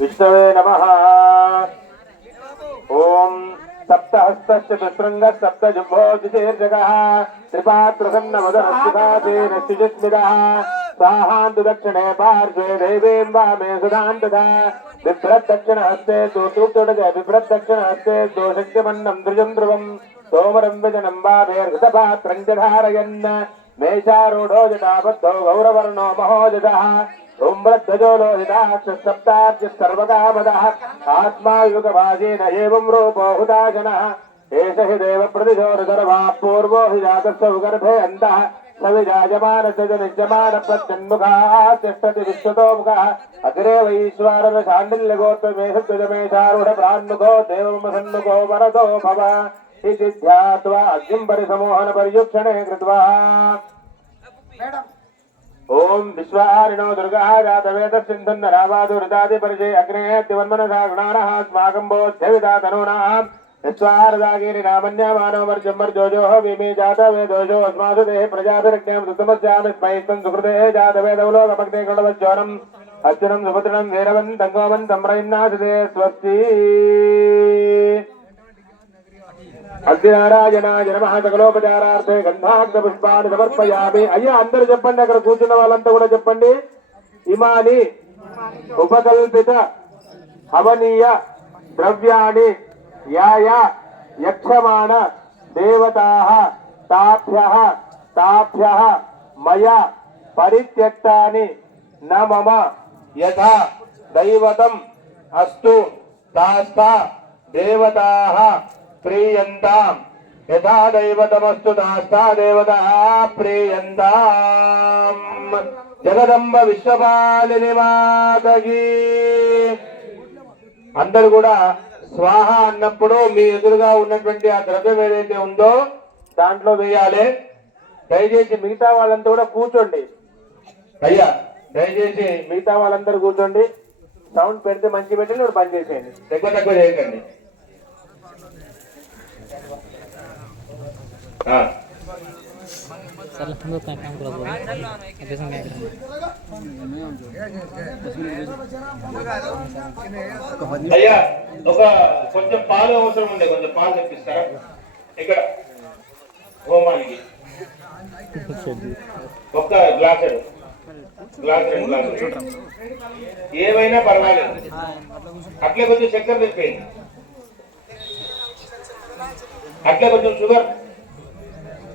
విష్ణవే నమ. ఓం సప్తహస్త దుశృంగ సప్త జుంభోజుశీర్షక త్రిపాత్రసన్న మదనస్మిత సాహాంతు దక్షిణే పార్శ్వే దేవీం వామే సుధాంతద. బిభ్రత్ దక్షిణ హస్తే దూతుడగ బిభ్రత్ దక్షిణ హస్తే దోషక్యమన్నం ధ్రుజం ధ్రువం సోమరం విజనం వామేర్ఘృతపాత్రం చ ధారయన్. మేషారూఢో జటాబద్ధో గౌరవర్ణో మహోజదః ధూమ్రధ్వజో లోహితాక్ష సప్తార్య సర్వకామదః. రూపో హుదాజనः ఏష హి దేవ ప్రతిశోరసర్వా పూర్వో హి జాతస్వ గర్భే అంతః సవిజాయమాన సజనిజమాన ప్రత్యన్ముఖాः. తిష్టతి విశ్వతోముఖः అగ్రే వైశ్వారద ప్రాన్ముఖో దేవమసన్ముఖో వరదో భవ. పరిసమోహన పర్యుక్షణే కృత్వా. ఓం విశ్వాహారిణో దుర్గా జాతవేద సింధున్న రావాదురితాది పరిచయ అగ్నే స్మాకం బోధ్యవిదా తనూనాం విశ్వారదాగిరి నామన్యమానో వర్జం వర్జోజోః విమే జాత వేదోజో అస్మాసు దేహ ప్రజాభిరజ్ఞం సుతమస్యామి స్మైస్తం సుకృతే జాత వేదవలోకపక్తే కృణవజ్జోనం అర్జునం సుభద్రం వీరవంతం గోమంతం ప్రయన్నాసిదే స్వస్తి. అగ్నినారాయణాయ నమ సకలోపచారార్థే గంధాగ్న పుష్పాన్ని సమర్పయామి. అయ్యా అందరూ చెప్పండి అక్కడ కూర్చున్న వాళ్ళంతా కూడా చెప్పండి. ఇమాని ఉపకల్పిత హవనీయ ద్రవ్యాణి యాయ యక్షమాణ దేవతా తాభ్య తాభ్య మయ పరిత్యక్తాని న మమ యథా దైవతం అస్తు తాస్తా దేవతా ప్రీయంతాం. యథా దైవతమస్తు దాస్తా దేవత ప్రీయంతాం. జగదంబ విశ్వపాలిని మాతకి అందరు కూడా స్వాహ అన్నప్పుడు మీ ఎదురుగా ఉన్నటువంటి ఆ ద్రవ్యం ఏదైతే ఉందో దాంట్లో వేయాలి. దయచేసి మిగతా వాళ్ళంతా కూడా కూర్చోండి. అయ్యా దయచేసి మిగతా వాళ్ళందరూ కూర్చోండి. సౌండ్ పెడితే మంచి పెట్టండి బంద్ చేసేయండి. ఎక్కువ తక్కువ చేయకండి ఆ. चल हम लोग का काम करो अभी संग అయ్యా ఒక కొంచెం పాలు అవసరం ఉండే కొంచెం పాలు తెప్పిస్తారా ఇక్కడ హోమానికి ఒక్క గ్లాసెడు గ్లాస్ రెండు గ్లాసులు ఏవైనా పర్వాలేదు అట్లే కొంచెం చక్కెర తెప్పేయండి అట్లే కొంచెం షుగర్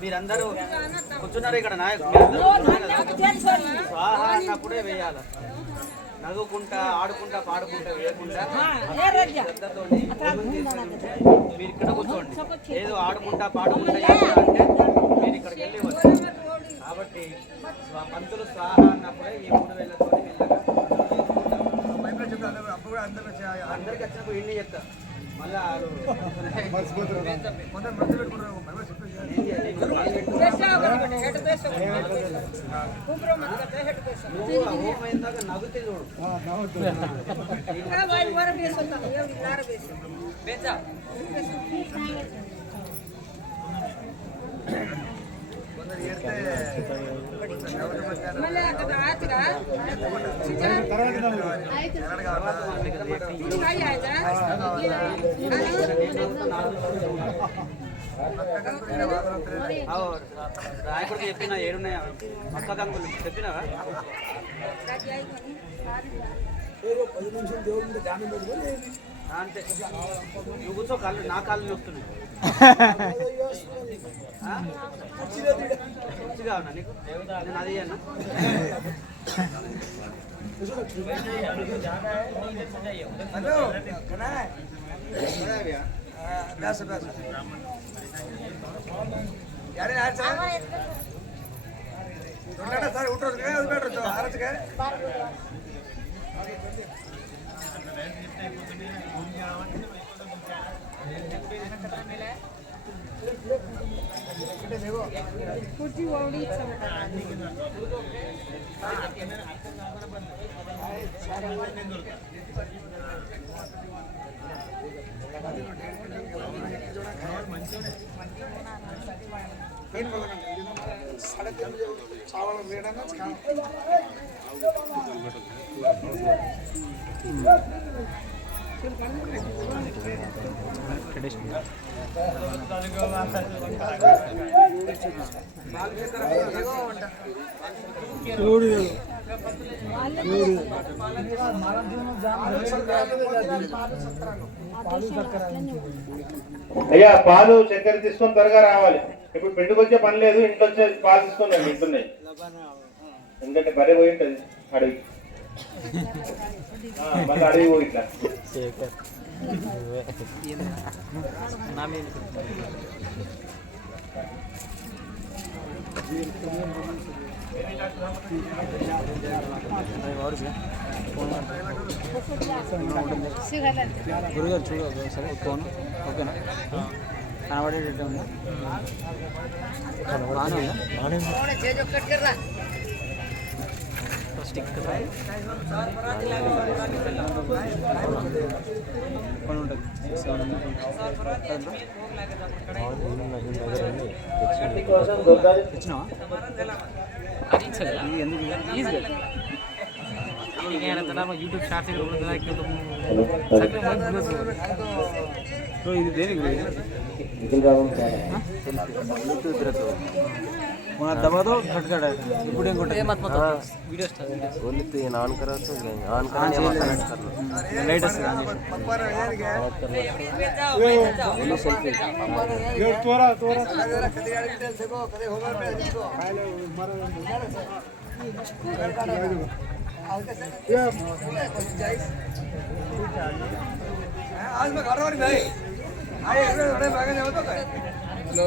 మీరందరూ కూర్చున్నారు ఇక్కడ నాయకుడే అన్నప్పుడే వేయాలి. నవ్వుకుంటా ఆడుకుంటా పాడుకుంటా వేయకుండా మీరు ఇక్కడ కూర్చోండి. ఏదో ఆడుకుంటా పాడుకుంటా అంటే మీరు ఇక్కడికి వెళ్ళి కాబట్టి పంతులు స్వాహ అన్నప్పుడే ఈ మూడు వేలతో అందరికి వచ్చినప్పుడు ఇన్ని చెప్తా. మళ్ళా వాళ్ళు ఆ హోమం అయిందాక నవ్వుతే చూడు. అవు, రాయకుడికి చెప్పిన ఏడున్నాయా పక్క గంగులు చెప్పినావా పది నిమిషాలు దేవుడు అంతే. నువ్వు కూర్చో కాళ్ళు నా కాళ్ళు నొస్తున్నాయి ఆ? కుర్చీగా ఉన్నా నీకు నేను అది అన్నా హలో బ్యాస कुर्ती वाली साढ़े तीन बजे चावल लेना ना అయ్యా పాలు చక్కెర తీసుకొని త్వరగా రావాలి. ఇప్పుడు పెండుకు వచ్చే పని లేదు ఇంట్లో వచ్చే పాలు తీసుకొని ఇంటున్నాయి ఎందుకంటే బరే పోయి ఉంటుంది అడిగి. గురుగారు చూడు ఒకసారి ఫోన్ ఓకేనా? కనబడేటట్టు ఉందా. బాగానే ఉందా. ఈజీగా యూట్యూబ్ షార్ట్స్ ఇది దేనికి वहाँ दबा दो घट घट गुड़े गुड़े मत मत वीडियो स्टार्ट बोले तो ये ऑन करो तो ऑन करो या मत कनेक्ट कर लो। लाइट से कनेक्ट कर लो। बोलो सेल्फी ये तोरा तोरा। कदे गाड़ी डिटेल देखो। कदे होगा आज मैं घर वाली भाई। आए थोड़े भागे जाओ तो हेलो।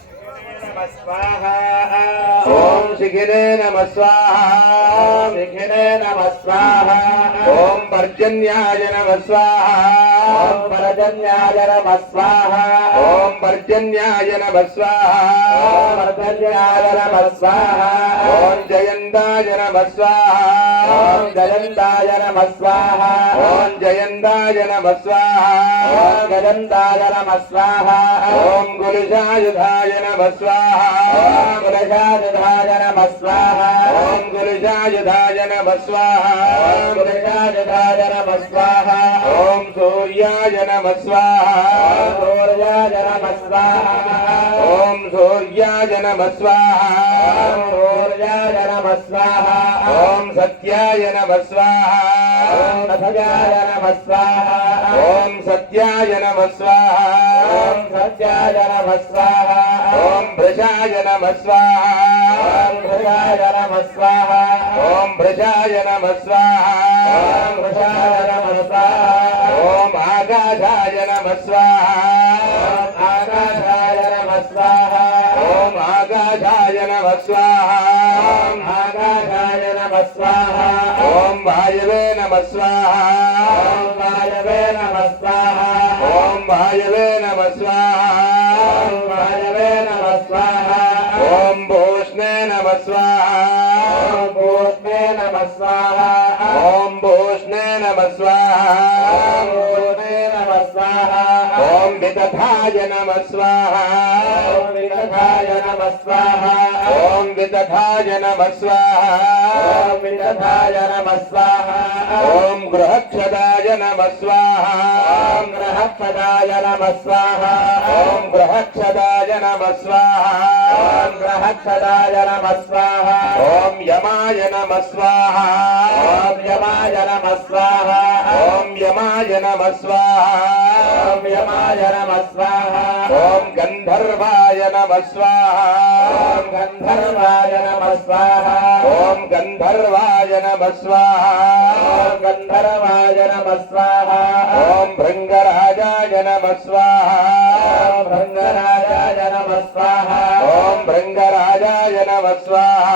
ఓం శిఖినే నమ స్వాహ శిఖినే నమ స్వాహ ఓం పర్జన్యాయ నమ స్వాహ ఓం పర్జన్యాయ నమ స్వాహ ఓం పర్జన్యాయ నమ స్వాహ ఓం పర్జన్యాయ నమ స్వాహ ఓం జయంతాయ నమ స్వాహ ఓం జయంతాయ నమ స్వాహ ఓం జయంతాయ నమ స్వాహ ఓం జయంతాయ నమ స్వాహ ఓం గురుజాయుధాయ నమ స్వాహ ఓం గురుజాయుధాయ నమ స్వాహ ఓం గురుజాయుధాయ నమ స్వాహ ఓం గురుజాయుధాయ నమ స్వాహ ఓం సూర్యాయ నమ స్వాహ సూర్యాయ నమ స్వాహ ఓం సూర్యాయ నమ స్వాహ నమ స్వాహ ఓం సత్యాయ నమ స్వాహ ఓం సత్యాయ నమ స్వాహ ఓం సత్యాయ నమ స్వాహ ఓం సత్యాయ నమ స్వాహ ఓం భృజాయ నమ స్వాహ ఓం భృజాయ నమ స్వాహ ఓం భృజాయ నమ స్వాహ ఓం భృజాయ నమ స్వాహ ఓం ఆకాశాయ నమ స్వాహ ఆకాశాయ నమ స్వాహ ఓం ఆకాశాయ నమ స్వాహ ఆకాశాయ నమ స్వాహ. ఓం వాయవే నమ స్వాహ. ఓం వాయవే నమ స్వాహ. ఓం వాయవే నమ స్వాహ. ఓం వాయవే నమ స్వాహ. ఓం భూష్ణే నమ స్వాహ. ఓం భూష్ణే నమ స్వాహ. ఓం భూష్ణే నమ స్వాహ. ఓం భూష్ణే నమ స్వాహ. విదధాయ నమ స్వాహ ఓం విదధాయ నమ స్వాహ ఓం విదధాయ నమ స్వాహ ఓం విదధాయ నమ స్వాహ ఓం గృహక్షదాయ నమ స్వాహ ఓం గృహక్షదాయ నమ స్వాహ ఓం గృహక్షదాయ నమ స్వాహ ఓం గృహక్షదాయ నమ స్వాహ ఓం యమాయ నమ స్వాహ ఓం యమాయ నమ స్వాహ ఓం యమాయ నమ స్వాహ ఓం యమాయ నమ స్వాహ ఓం గంధర్వాయ నమ స్వాహ. ఓం గంధర్వాయ నమ స్వాహ. ఓం గంధర్వాయ నమ స్వాహ. ఓం గంధర్వాయ నమ స్వాహ. ఓం భృంగరాజాయ నమ స్వాహ. ఓం భృంగరాజాయ నమ స్వాహ. ఓం భృంగరాజాయ నమ స్వాహ.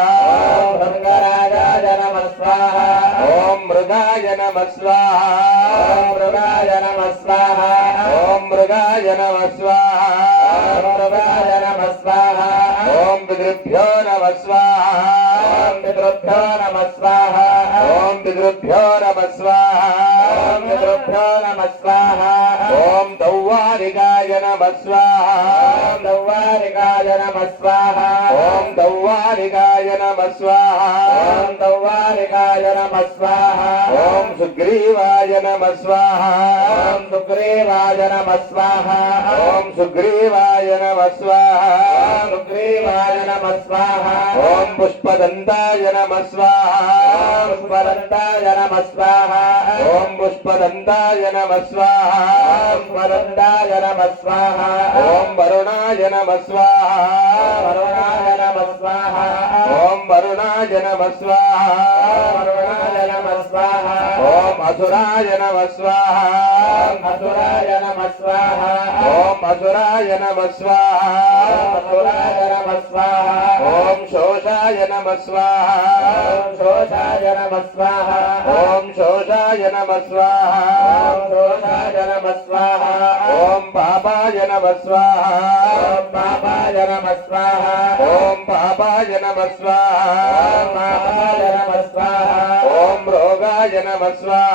ఓం ఓం మృగాయ నమ మృగాయ నమ ఓం మృగాయ నమ మృగాయ నమ ఓం పితృభ్యో నమ ఓం పితృభ్యో నమ ఓం పితృభ్యో నమ ఓం పితృభ్యో నమ ఓం దౌవారికాయ నమ స్వాహ ఓం దౌవారికాయ నమ స్వాహ ఓం దౌవారికాయ నమ స్వాహ ఓం దౌవారికాయ నమ స్వాహ ఓం సుగ్రీవాయ నమ స్వాహ ఓం సుగ్రీవాయ నమ స్వాహ ఓం సుగ్రీవాయ నమ స్వాహ ఓం సుగ్రీవాయ నమ స్వాహ ఓం పుష్పదంతాయ నమ స్వాహ. ఓం పుష్పదంతాయ నమ స్వాహ. ఓం పుష్పదంతాయ నమ స్వాహ. ఓం పుష్పదంతాయ నమ స్వాహ. వరుణాయ నమ స్వాహ వరుణాయ నమ స్వాహ ఓం వరుణాయ నమ స్వాహ వరుణాయ నమ స్వాహ ఓం శోషాయ నమ స్వాహ శోషాయ నమ స్వాహ ఓం శోషాయ నమ స్వాహ శోషాయ నమ స్వాహ ఓం పాపాయ నమ స్వాహ పాపాయ నమ స్వాహ ఓం పాపాయ నమ స్వాహ పాపాయ నమ స్వాహ ఓం రోగాయ నమ స్వాహ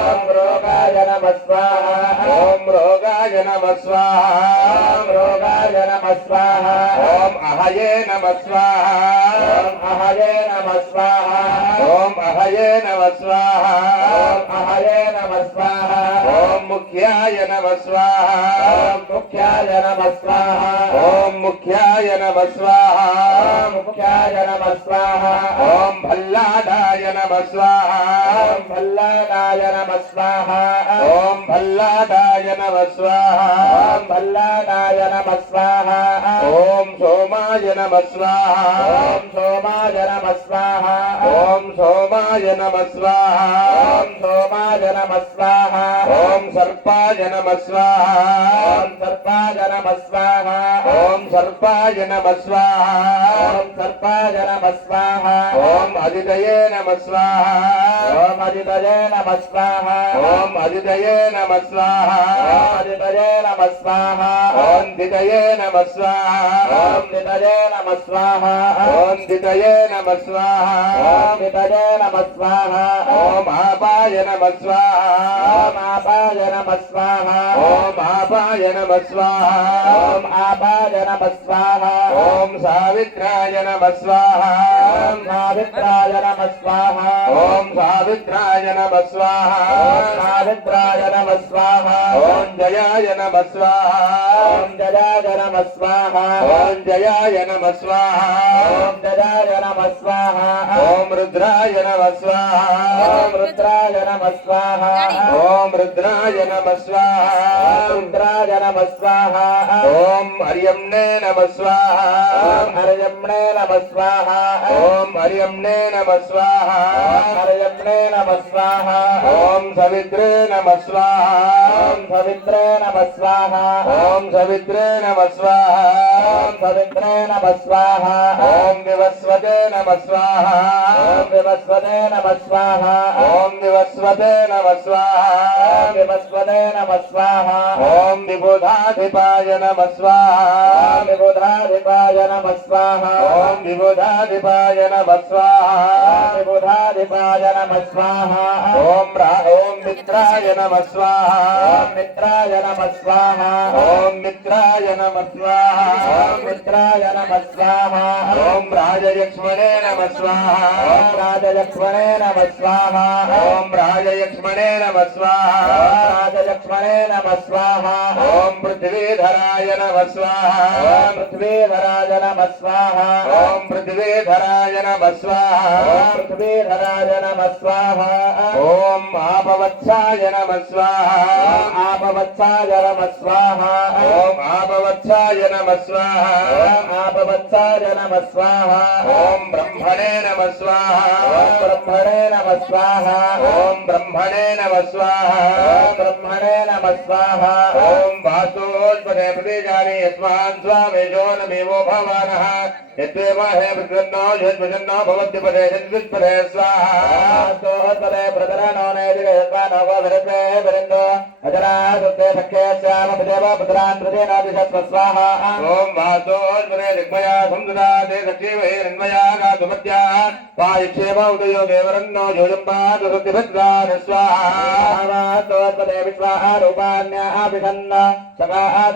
ఓం రోగాయ నమ స్వాహ ఓం రోగాయ నమ స్వాహ ఓం రోగాయ నమ స్వాహ ఓం అహయే నమ స్వాహ ఓం అహయే నమ స్వాహ ఓం అహయే నమ స్వాహ ఓం అహయే నమ స్వాహ ఓం ముఖ్యాయ నమ స్వాహ ఓం ముఖ్యాయ నమ స్వాహ ఓం ముఖ్యాయ నమ స్వాహ ఓం ముఖ్యాయ నమ స్వాహ ఓం భల్లాదాయ నమ స్వాహ ఓం భల్లాదాయ నమ స్వాహ ఓం భల్లాదాయ నమ స్వాహ ఓం భల్లాదాయ నమ స్వాహ ఓం సోమాయ నమ స్వాహ ఓం సోమాయ నమ స్వాహ ఓం సోమాయ నమ స్వాహ ఓం సోమాయ నమ స్వాహ ఓం సర్పాయ నమ స్వాహ ఓం సర్పాయ నమ స్వాహ ఓం సర్పాయ నమ స్వాహ ఓం సర్పాయ నమ స్వాహ ఓం అదిదయే నమ స్వాహ ఓం అదిదయే నమ స్వాహ ఓం అదిదయే నమ స్వాహ ఓం అదిదయే నమ స్వాహ ఓం దిదయే నమ స్వాహ ఓం దిదయే నమ స్వాహ ఓం దిదయే నమ స్వాహ ఓం దిదయే నమ స్వాహ ఓం ఆపాయ నమ స్వాహ ఓం ఆపాయ నమ స్వాహ ఓం ఆపాయ నమ స్వాహ ఓం ఆపాయ నమ స్వాహ ఓం సావిత్రాయ నమ స్వాహ ఓం సావిత్రాయ నమ స్వాహ ఓం సావిత్రాయ నమ స్వాహ स्वाहाविद्राय नम स्वाहा ओं जयाय नम स्वाहा ओं जयाय नम स्वाहा ओं जयाय नम स्वाहा ओं जयाय नम स्वाहा ओं रुद्राय नम स्वाहा ओं रुद्राय नम स्वाहा ओं रुद्राय नम स्वाहा रुद्राय नम स्वाहा ओं हर्यम्ने नम स्वाहा ओं हर्यम्ने नम स्वाहा ओं हर्यम्ने नम स्वाहा हर्यम्ने नम स्वाहा ओं ఓం సవిత్రే నమ స్వాహ ఓం సవిత్రే నమ స్వాహ ఓం సవిత్రే నమ స్వాహ ఓం సవిత్రే నమ స్వాహ ఓం వివస్వతే నమ స్వాహ ఓం వివస్వతే నమ స్వాహ ఓం వివస్వతే నమ స్వాహ ఓం వివస్వతే నమ స్వాహ ఓం విబుధాధిపాయ నమ విబుధాధిపాయ నమ ఓం విబుధాధిపాయ నమ విబుధాధిపాయ నమ ఓం రా ఓం మిత్రాయ నమ స్వాహ ఓం మిత్రాయ నమ స్వాహ ఓం మిత్రాయ నమ స్వాహ ఓం మిత్రాయ నమ స్వాహ ఓం రాజయక్ష్మణే నమ స్వాహ ఓం రాజయక్ష్మణే నమ స్వాహ ఓం రాజయక్ష్మణే నమ స్వాహ రాజయక్ష్మణే నమ స్వాహ ఓం పృథ్వీధరాయ నమ స్వాహ ఓం నమ స్వాహ ఓం పృథ్వీధరాయ నమ స్వాహ పృథ్వీధరాయ నమ స్వాహ ఓం ఆపవత్సాయ నమ స్వాహ. ఆపవత్సాయ నమ స్వాహ. ఓం ఆపవత్సాయ నమ స్వాహ. ఆపవత్సాయ నమ స్వాహ. ఓం బ్రహ్మణే నమ స్వాహ. బ్రహ్మణే నమ స్వాహ. ఓం బ్రహ్మణే నమ స్వాహ. బ్రహ్మణే నమ స్వాహ. ఓం వాసు यत्पदे प्रदेशानि यस्मान् स्वामेशो न मेवो भवानः यत्त्वेमहे प्रकृन्नो यद्वजन्नो भवद्युपदे यद्विष्पदे स्वाहास्तोहत्पदे प्रतरणो नैदिक यस्मानवधरते स्वाहा। ॐ वासोज्वरे दिग्मया संदुदाते सचीवहे स्वाहा। वासोत्पदे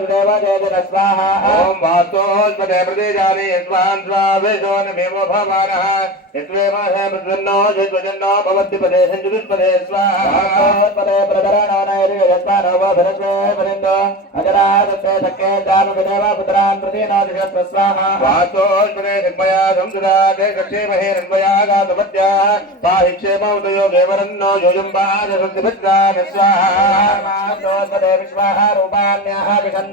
वासुदेव जयदिन स्वाहा ओम वासोस्पदे प्रतिजाने स्वान् स्वावेशो न भीमो भवानः यस्वेमहे प्रसन्नो जयद्वजन्नो भवति पदे सञ्जुष्पदे स्वाहा। वासोस्पदे प्रकरणो नैर्यस्वानो भरस्वे वरिन्दो। अजराजस्वे शक्ये जानुविदेव पुत्रान् प्रति नोदिशस्व स्वाहा। वासोस्पदे निर्मया संसुरादे कक्षेमहे निर्मया गातुमत्या पाहि क्षेमौदयो देवरन्नो योजम्बादसन्ति भद्रान् स्वाहा। वासोस्पदे विश्वाः रूपाण्याः विषन्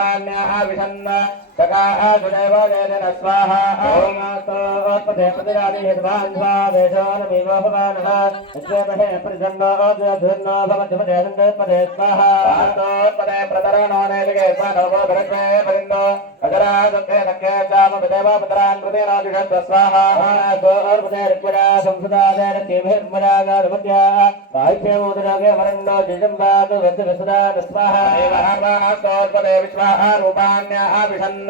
रतिभिर्मजागारमध्या साहित्यमोदरागे वरण्डो जिजम्बादु वृद्धिविसुदान स्वाहा स्तोत्पदे विश्वारूपाण्याभिषन्न सखादुदेव जयजन स्वाहा स्तोत्पदे प्रतिरानि यजमान् स्वामेषो नमिवो भवानः यज्ञेभे परिजन्नो जसन्नो भवद्धिपदे सन्दत्पदे स्वाहा ॐ स्वास्तोत्पदे प्रतरणो नैरगे स्वानवो भरत्वे वृन्दो अजरादत्ते सख्ये श्यामपदेव पुत्रान् प्रदेनादिशस्व स्वाहा स्तोत्पदे ऋग्वजा संसदादे रतिभिर्मजागारमध्या साहित्यमोदरागे वरण्डो जिजम्बादु वृद्धिविसुदान स्वाहा स्तोत्पदे विश्वारूपाण्याभिषन्न सखादुदेव जयजन स्वाहा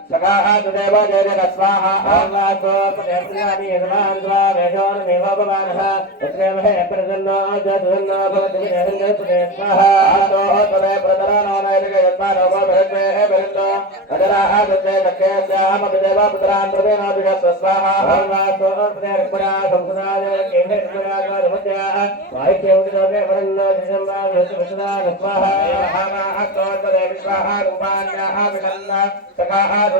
नमेव भवानः यत्रेमहे प्रसन्नो जसन्नो भवति जयन्दे स्वाहा स्तोत्पदे प्रतरणो नैतिक यत्मानो भरत्वे वृन्दो अजरादत्ते सख्ये श्यामपदेव पुत्रान् प्रदेनादिशस्व स्वाहा स्तोत्पदे ऋग्मया संसदाय केन्द्रमध्या वाहित्यमुदिलोके वरन्नो जिजम्बादु वृद्धिविसुदान स्वाहा स्तोत्पदे विश्वारूपाण्याभिषन्न सखादुदेव जयदिन स्वाहा स्तोत्पदे प्रतिरानि यद्मान्मा वेदो नमिव भवानः यद्वेमहे परिदन्नो जयदन्नो भवद्धिपदे सन्दत्पदे स्वाहा स्तोत्पदे प्रतरणो नैतिके यद्मानवो भरत्वे वृन्दो अजरादत्ते सख्ये श्यामपदेव पुत्रान् प्रदेनादिशस्व स्वाहा स्तोत्पदे ऋग्मया संसदादे रक्षेभिर्मरागातमत्या साहित्यमुद्रगे वरन्नो यजम्बादु वृद्धिविसुदान स्वाहा स्तोत्पदे विश्वारूपाण्याभिषन्न सखादुदेव जयदिन स्वाहा ఓం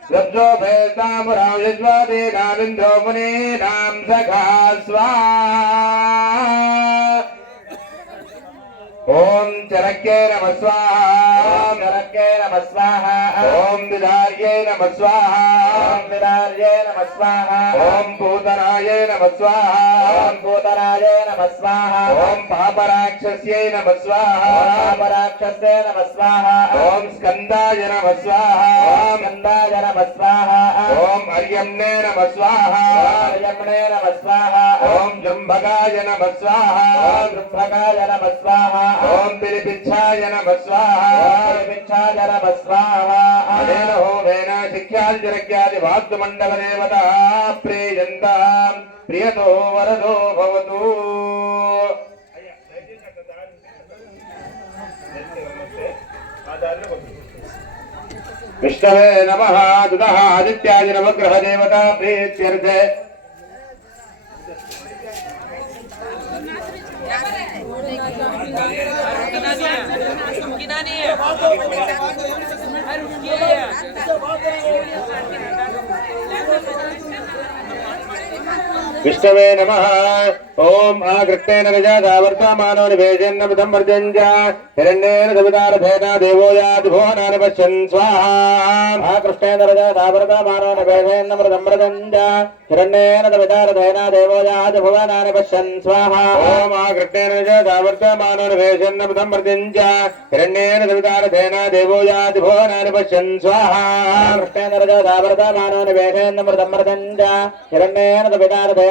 ॐ वासोऽल्पदे ध्रुवासोडां नत्रं सौम्यानां लब्धो भेदामुरां यज्वादीनामिन्द्रो मुनीनां सखा स्वाहा ఓం చరక్కే నమస్వాహ ఓం చరక్కే నమస్వాహ ఓం విదార్యే నమస్వాహ ఓం విదార్యే నమస్వాహ ఓం భూతనాయే నమస్వాహ ఓం భూతనాయే నమస్వాహ ఓం పాపరాక్షస్యై నమస్వాహ పాపరాక్షస్యే నమస్వాహ ఓం స్కందాయ నమస్వాహ ఓం స్కందాయ నమస్వాహ ఓం అర్యమ్నే నమస్వాహ అర్యమ్నే నమస్వాహ ఓం జంభగాయ నమస్వాహ ఓం జంభగాయ నమస్వాహ ఓం పిలిపిచ్చాయ నమ స్వాహ. పిలిపిచ్చాయ నమ స్వాహ. అనేన హోమేన శిఖ్యాదిరగ్యాది వాద్యమండల దేవత ప్రేయంత. ప్రియతో వరదో భవతు. విష్ణవే నమ దుదహ ఆదిత్యాది నవగ్రహ దేవత ప్రీత్యర్థే. अनेन होमेन విష్ణవే నమ. ఓం ఆకృష్టేన విజావర్తమానో నివేదన్న విధం వర్జంజ. హిరణ్యేన సవితార భేద దేవోయాతి భువనాని పశ్యన్ స్వాహా. ఆకృష్టేన విజావర్తమానో నివేదన్న మృతం వర్జంజ. హిరణ్యేన సవితార భేద దేవోయాతి భువనాని పశ్యన్ స్వాహా. ఓం ఆకృష్టేన విజావర్తమానో నివేదన్న విధం వర్జంజ. హిరణ్యేన సవితార భేద దేవోయాతి భువనాని పశ్యన్ స్వాహా. ఆకృష్టేన విజావర్తమానో నివేదన్న మృతం వర్జంజ. హిరణ్యేన సవితార భేద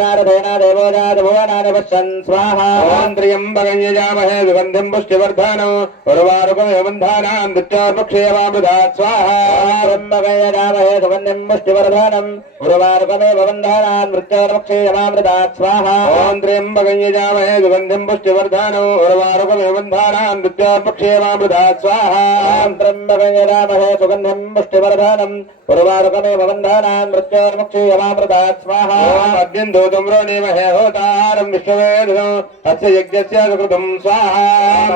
దేవదారదేనా దేవోదాభువనానివత్సన్ స్వాహాంద్రియంబగంయజామహే సుగంధిం పుష్టివర్ధనం ఉర్వారుకమేమంధానాం దిత్యార్పక్షేవామృతాత్ స్వాహాంబగంయజామహే సుగంధిం పుష్టివర్ధనం ఉర్వారుకమేవ బంధానాం మృత్యోర్పక్షేయమామృతాత్ స్వాహా ఓంద్రియంబగంయజామహే సుగంధిం పుష్టివర్ధనం ఉర్వారుకమేమంధానాం దిత్యార్పక్షేవామృతాత్ స్వాహాంత్రంబగంయజామహే సుగంధిం పుష్టివర్ధనం ఉర్వారుకమేవ బంధానాం మృత్యోర్పక్షేయమామృతాత్ స్వాహా అద్యంతో उर्वारुकमेव बन्धनान् मृत्योर्मुक्षीयमामृतात् स्वाहा ॐ त्र्यम्बकं यजामहे सुगन्धिं पुष्टिवर्धनो उर्वारुकमिव बन्धानां दुच्चार्पक्षेयवामृतात् स्वाहा ॐ त्र्यम्बगयजामहे सुगन्धिम् पुष्टिवर्धनम् उर्वारुकमेव बन्धनान् मृत्योर्मुक्षीयमामृतात् स्वाहा ॐ अद्यन्तोतं वृणीमहे होतारं विश्ववेदनं अस्य यज्ञस्य सुकृतं स्वाहा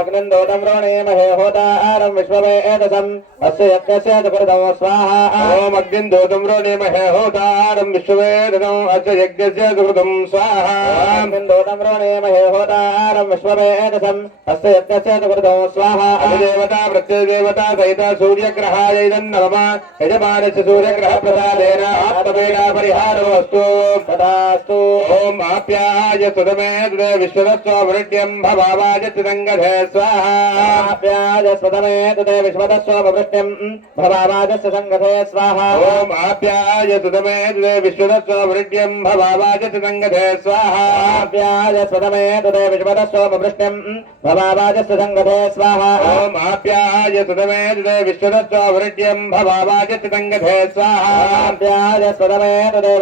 अग्निन्दोतं रोणीमहे होतारम् विश्ववेदसम् अस्य यज्ञस्य सुकृतौ स्वाहा ॐ अद्यन्तोतं वृणीमहे होतारं विश्ववेदनं अस्य यज्ञस्य सुकृतं स्वाहा अग्निन्दोतं रोणीमहे होतारम् विश्ववेदसम् अस्य यज्ञस्य सुकृतौ स्वाहा देवता प्रत्यदेवता सहित सूर्यग्रहाय नमः यजमानस्य सूर्यग्रहप्रसादेन आत्मवेदा परिहारोऽस्तु तथास्तु ఓం ఆప్యాయ సుతమే విశ్వదస్వృట్యం భవాయ చిదంగధే స్వాహాప్యాయ సుతమే తుదే విశ్వదస్వృట్యం భవాయ సంగధే స్వాహ ఓం ఆప్యాయ సుతమే తుదే విశ్వదస్వృట్యం భవాయ చిదంగధే స్వాహాప్యాయ సుతమే తుదే విశ్వదస్వృట్యం భవాయ సంగధే స్వాహ ఓం ఆప్యాయ సుతమే తుదే విశ్వదస్వృట్యం భవాయ చిదంగధే స్వాహాప్యాయ సుతమే తుదే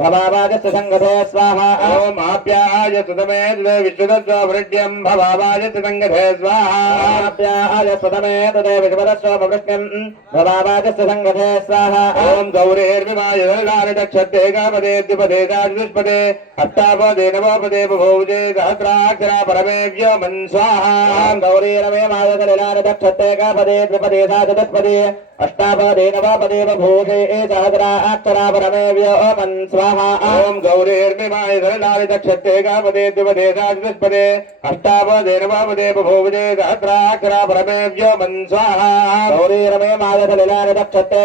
భవా भवावाजस्य सङ्गते स्वाहा ॐ आप्याय सुतमे तुदे विश्वदस्ववृट्यं भवावाय त्रिदङ्गधे स्वाहा आप्याजस्वतमे तुते विश्वतस्वपृष्टिम् भवावाजस्य सङ्गते स्वाहा ॐ गौरेर्विमाय दक्षते कामदे द्विपदे दाजुष्पदे अष्टापदे नवपदे बभूजे सहस्राक्षरा परमेव्य मन् स्वाहा गौरीरमे मादकलिलान दक्षते कापदे द्विपदे सा अष्टापदेन वा पदेव भूते एताग्रा अक्षरापरमेव्य स्वाहा। ॐ गौरेर्मिमाय धरणानि दक्षते द्विपदे साधिपदे अष्टापदेन वा पदेव स्वाहा। गौरीरमे मायसलिलानि दक्षते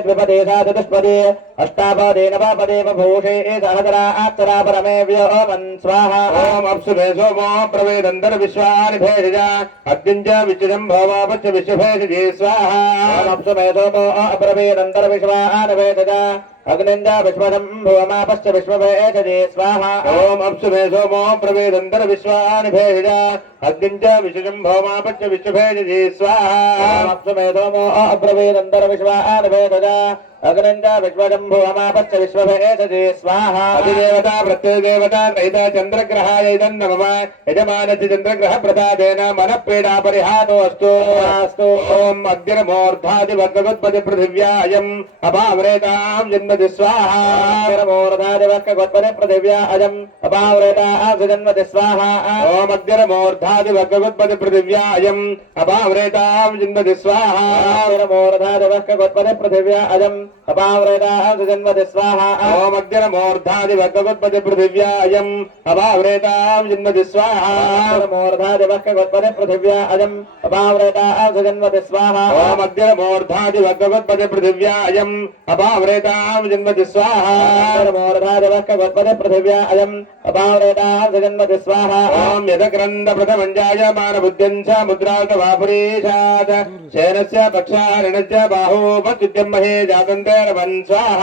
द्विपदे साधिपदे अष्टापदेन वा भूषे एताग्रा अक्षरापरमेव्य ओमन् स्वाहा। ॐ अप्सुभे सोमो प्रवेदन्तर विश्वानि भेषजा अद्यञ्च विश्वभेषजे स्वाहा। మేధోమో అబ్రవీదంతర విశ్వానవేద అగ్నింద విశ్వదం భువమాపశ్చ విశ్వభేదే స్వాహ ఓం అప్సు మేధోమో ప్రవేదంతర విశ్వానుభేద అగ్నింద విశ్వం భౌమాపశ్చ విశ్వభేదే స్వాహ అప్సు మేధోమో అబ్రవేదంతర విశ్వానుభేద అగ్రంగా విశ్వజంభువమాపచ్చ విశ్వభేషజే స్వాహ అధిదేవత ప్రత్యుదేవత నైత చంద్రగ్రహాయ ఇదం నమ యజమానసి చంద్రగ్రహ ప్రసాదేన మన పీడా పరిహాతోస్తు అస్తు ఓం అగ్రమూర్ధాది వర్గోత్పతి పృథివ్యాయం అపావరేతాం జన్మతి స్వాహ అగ్రమూర్ధాది వర్గోత్పతి పృథివ్యాయం అపావరేతాం జన్మతి స్వాహ ఓం అగ్రమూర్ధాది వర్గోత్పతి పృథివ్యాయం అపావరేతాం జన్మతి స్వాహ అగ్రమూర్ధాది వర్గోత్పతి పృథివ్యాయం అపావ్రేతాః సుజన్మతి స్వాహా. ఓమగ్నిరమూర్ధాది వగ్గోత్పతి పృథివ్యాయం అపావ్రేతాం జన్మతి స్వాహా. మూర్ధాది వగ్గోత్పతి పృథివ్యాయం అపావ్రేతాః సుజన్మతి స్వాహా. ఓమగ్నిరమూర్ధాది వగ్గోత్పతి పృథివ్యాయం అపావ్రేతాం జన్మతి స్వాహా. మూర్ధాది వగ్గోత్పతి పృథివ్యాయం అపావ్రేతాం సుజన్మతి స్వాహా. ఓం యదగ్రంథ ప్రథమం జాయమాన బుద్ధ్యం చ ముద్రాత వాపురీషాత్ శయనస్య పక్షారణస్య బాహోపత్యుద్యం మహే జాతం వర్తంతే వంశాహ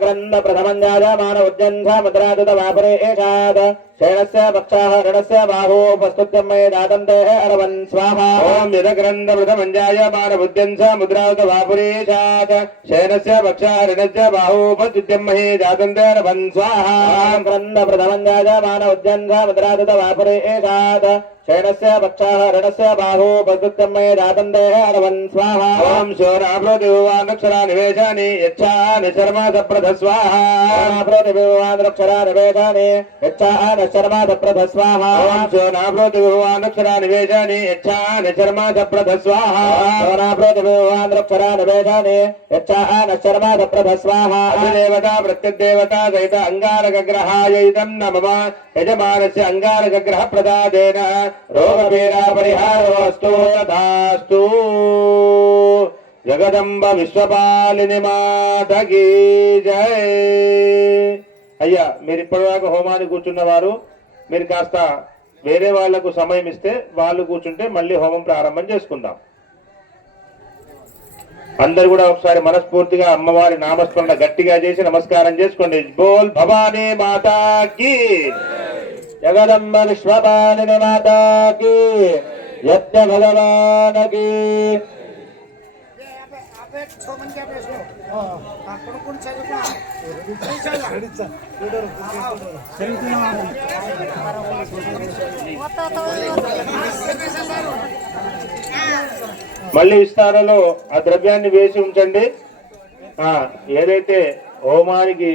గ్రంథ ప్రథమం జాయమాన ఉద్యంధ మద్రాదుత వాపరే ఏషాద శయనస్య పక్షాః గణస్య బాహో ఉపస్తుత్యమయ దాదంతేః అరవన్ స్వాహ ఓం యదగ్రంథ మృతమంజాయ బాణబుద్ధ్యం స ముద్రావత వాపురేషాత్ శయనస్య పక్షాః రణస్య బాహో ఉపస్తుత్యమహే దాదంతే అరవన్ స్వాహ ఓం గ్రంథ మృతమంజాయ బాణ ఉద్యం స ముద్రావత వాపురేషాత్ శయనస్య పక్షాః రణస్య బాహో ఉపస్తుత్యమయ దాదంతే అరవన్ స్వాహ ఓం శోరాభృతివానక్షరా నివేశాని యచ్చా నిశర్మ సప్రథ స్వాహ ఓం చర్మాద ప్రధస్వాహ నాభ్రోతి విభవానక్షరా నివేశాని యచ్చాన సహిత అంగారక గ్రహాయైతం నమమ యజమానస్య అంగారక గ్రహ ప్రదాదేన రోగపీడా పరిహారోస్తు జగదంబ విశ్వపాలిని మాత జయ అయ్యా మీరు ఇప్పటిదాకా హోమానికి కూర్చున్న వారు మీరు కాస్త వేరే వాళ్ళకు సమయం ఇస్తే వాళ్ళు కూర్చుంటే మళ్ళీ హోమం ప్రారంభం చేసుకుందాం. అందరు కూడా ఒకసారి మనస్ఫూర్తిగా అమ్మవారి నామస్మరణ గట్టిగా చేసి నమస్కారం చేసుకోండి. బోల్ భవానీ మాతాకి జగదంబ విశ్వపాలిని మాతాకి యజ్ఞ భగవానకి మళ్ళీ ఇస్తారలో ఆ ద్రవ్యాన్ని వేసి ఉంచండి. ఏదైతే హోమానికి